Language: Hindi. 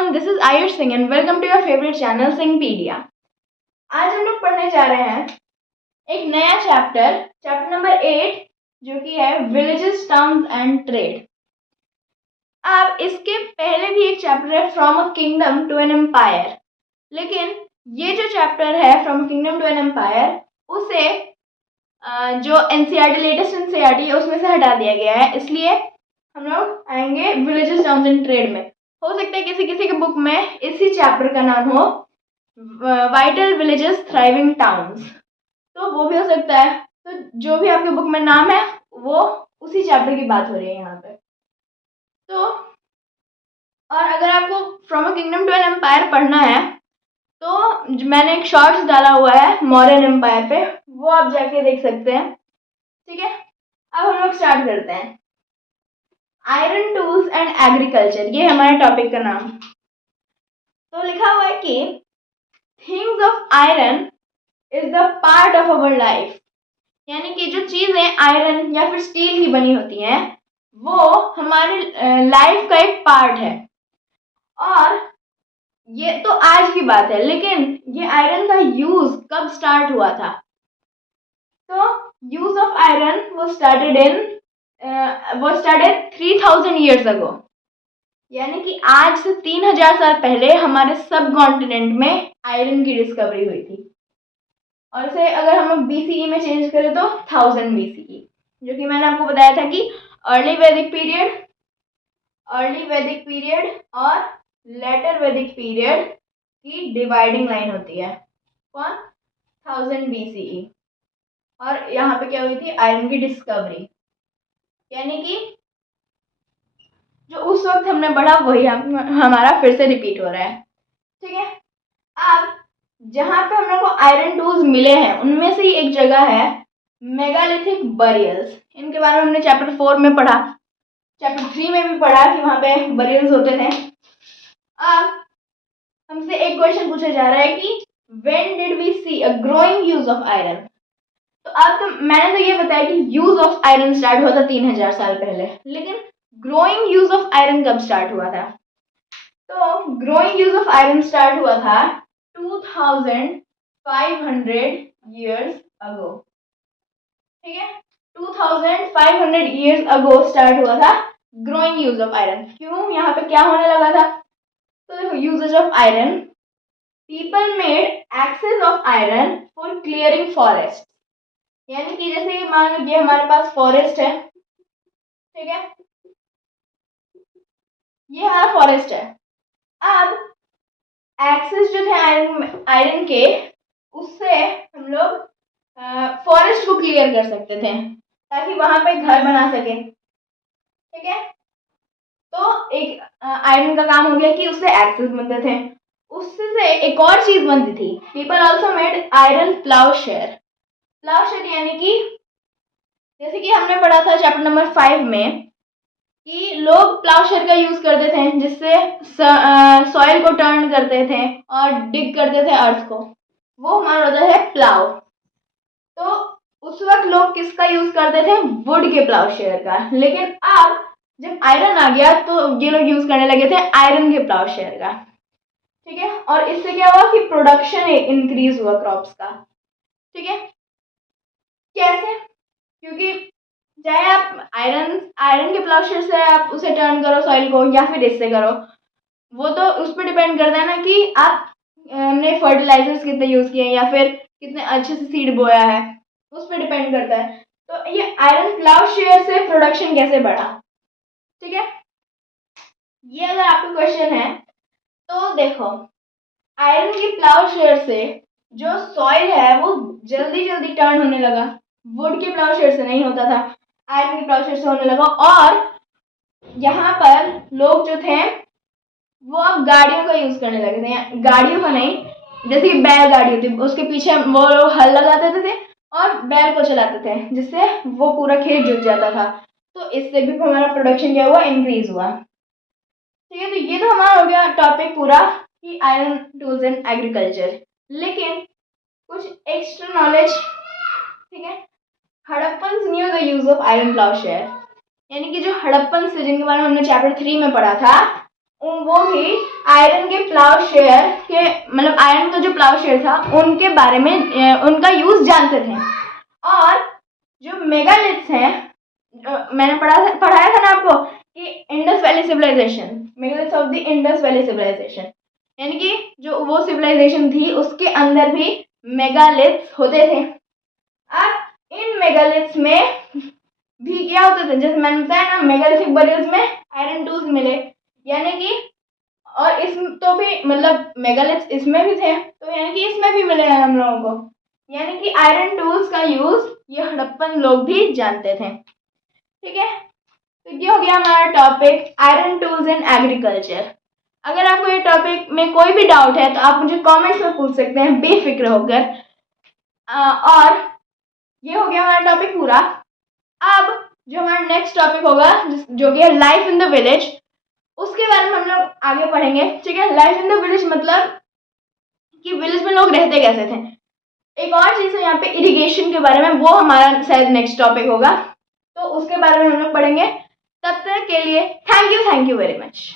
everyone, this is Ayush Singh and welcome to your favorite channel Singpedia। आज हम लोग पढ़ने जा रहे हैं एक नया चैप्टर नंबर 8 जो कि है विलेजेस, टाउन्स एंड ट्रेड। अब इसके पहले भी एक चैप्टर है from a kingdom to an empire, लेकिन ये जो चैप्टर है from kingdom to an empire उसे जो एनसीईआरटी लेटेस्ट एनसीईआरटी है उसमें से हटा दिया गया है, इसलिए हम लोग आएंगे विलेजेस, टाउन्स एंड ट्रेड में। हो सकता है किसी किसी के बुक में इसी चैप्टर का नाम हो वाइटल विलेजेस थ्राइविंग टाउन्स, तो वो भी हो सकता है। तो जो भी आपके बुक में नाम है वो उसी चैप्टर की बात हो रही है यहाँ पे। तो और अगर आपको from a kingdom to an empire पढ़ना है तो मैंने एक शॉर्ट्स डाला हुआ है मौर्यन एम्पायर पे, वो आप जाके देख सकते हैं। ठीक है, अब हम लोग स्टार्ट करते हैं। आयरन टूल्स एंड एग्रीकल्चर, ये हमारे टॉपिक का नाम। तो लिखा हुआ है कि things of iron is the part of our life, यानी कि जो चीजें आयरन या फिर स्टील की बनी होती हैं वो हमारे लाइफ का एक पार्ट है। और ये तो आज की बात है, लेकिन ये आयरन का यूज कब स्टार्ट हुआ था? तो यूज ऑफ आयरन वो स्टार्टेड 3000 ईयर्स अगो, यानी कि आज से 3000 साल पहले हमारे सब कॉन्टिनेंट में आयरन की डिस्कवरी हुई थी। और इसे अगर हम लोग बीसीई में चेंज करें तो 1000 बीसीई, जो कि मैंने आपको बताया था कि अर्ली वैदिक पीरियड और लेटर वैदिक पीरियड की डिवाइडिंग लाइन होती है कौन? 1000 बीसीई। और यहाँ पे क्या हुई थी? आयरन की डिस्कवरी, यानी कि जो उस वक्त हमने पढ़ा वही हमारा फिर से रिपीट हो रहा है। ठीक है, अब जहाँ पे हम लोग को आयरन टूल्स मिले हैं उनमें से ही एक जगह है मेगालिथिक बरियल्स। इनके बारे में हमने चैप्टर 4 में पढ़ा, चैप्टर 3 में भी पढ़ा कि वहाँ पे बरियल्स होते थे। अब हमसे एक क्वेश्चन पूछा जा रहा है कि when did we see a growing use of iron. तो अब तो मैंने तो ये बताया कि यूज ऑफ आयरन स्टार्ट हुआ था 3000 साल पहले, लेकिन ग्रोइंग यूज ऑफ आयरन कब स्टार्ट हुआ था? तो growing use of iron start हुआ था 2500 years ago। ठीक है, 2500 years ago स्टार्ट हुआ था ग्रोइंग यूज ऑफ आयरन। क्यों? यहाँ पे क्या होने लगा था? तो देखो, uses of iron, people made axes of iron for clearing forest, यानी कि जैसे मान लीजिए हमारे पास फॉरेस्ट है, ठीक है, ये हमारा फॉरेस्ट है। अब एक्सेस जो थे आयरन के, उससे हम लोग फॉरेस्ट को क्लियर कर सकते थे ताकि वहां पे घर बना सके। ठीक है, तो एक आयरन का काम हो गया कि उससे एक्सेस बनते थे। उससे एक और चीज बनती थी, पीपल ऑल्सो मेड आयरन प्लाउशेयर। प्लाउशेयर यानी कि जैसे कि हमने पढ़ा था चैप्टर नंबर 5 में कि लोग प्लाउशेयर का यूज करते थे, जिससे सॉइल को टर्न करते थे और डिग करते थे अर्थ को, वो हमारा होता है प्लाउ। तो उस वक्त लोग किसका यूज करते थे? वुड के प्लाउशेयर का। लेकिन अब जब आयरन आ गया तो ये लोग यूज करने लगे थे आयरन के प्लाउशेयर का। ठीक है, और इससे क्या हुआ कि प्रोडक्शन इंक्रीज हुआ क्रॉप्स का। ठीक है, कैसे? क्योंकि चाहे आप आयरन के प्लाउशेयर से आप उसे टर्न करो सॉइल को या फिर इससे करो, वो तो उस पर डिपेंड करता है ना कि आप ने फर्टिलाइजर्स कितने यूज किए या फिर कितने अच्छे से सीड बोया है, उस पर डिपेंड करता है। तो ये आयरन प्लाउशेयर से प्रोडक्शन कैसे बढ़ा? ठीक है, ये अगर आपका क्वेश्चन है तो देखो, आयरन की प्लाउशेयर से जो सॉइल है वो जल्दी जल्दी टर्न होने लगा, वुड के प्लाउशेयर से नहीं होता था, आयरन के प्लाउशेयर से होने लगा। और यहाँ पर लोग जो थे वो अब गाड़ियों का यूज करने लगे थे, गाड़ियों का नहीं, जैसे कि बैलगाड़ी होती है उसके पीछे वो लोग हल लगा देते थे और बैल को चलाते थे, जिससे वो पूरा खेत जुत जाता था। तो इससे भी हमारा प्रोडक्शन क्या हुआ? इंक्रीज हुआ। ठीक है, तो ये तो हमारा हो गया टॉपिक पूरा कि आयरन टूल्स एंड एग्रीकल्चर। लेकिन कुछ एक्स्ट्रा नॉलेज, ठीक है, Harappan knew the use of iron ploughshare, यानी कि जो हड़प्पन से जिनके बारे में हमने चैप्टर 3 में पढ़ा था वो भी आयरन के प्लाउशेयर के, मतलब आयरन का जो प्लाउशेयर था उनके बारे में उनका यूज जानते थे। और जो मेगालिथ्स हैं, मैंने पढ़ाया था ना आपको कि Indus valley civilization, megaliths of the Indus valley civilization, यानी कि जो वो सिविलाइजेशन थी उसके अंदर भी मेगालिथ्स होते थे। अब इन मेगालिथ्स में भी क्या होता था, जैसे मैंने बताया ना, मेगालिथिक बरियर्स में आयरन टूल्स मिले, यानी कि और इस तो भी मतलब मेगालिथ्स इसमें भी थे, तो यानी कि इसमें भी मिले हैं हम लोगों को, यानी कि आयरन टूल्स का यूज ये हड़प्पन लोग भी जानते थे। ठीक है, तो ये हो गया हमारा topic iron tools in agriculture. अगर आपको ये टॉपिक में कोई भी डाउट है तो आप मुझे कमेंट्स में पूछ सकते हैं बेफिक्र होकर। और ये हो गया हमारा टॉपिक पूरा। अब जो हमारा नेक्स्ट टॉपिक होगा जो कि है लाइफ इन द विलेज, उसके बारे में हम लोग आगे पढ़ेंगे। ठीक है, लाइफ इन द विलेज मतलब कि विलेज में लोग रहते कैसे थे। एक और चीज़ है यहाँ पे इरिगेशन के बारे में, वो हमारा शायद नेक्स्ट टॉपिक होगा, तो उसके बारे में हम लोग पढ़ेंगे। तब तक के लिए थैंक यू वेरी मच।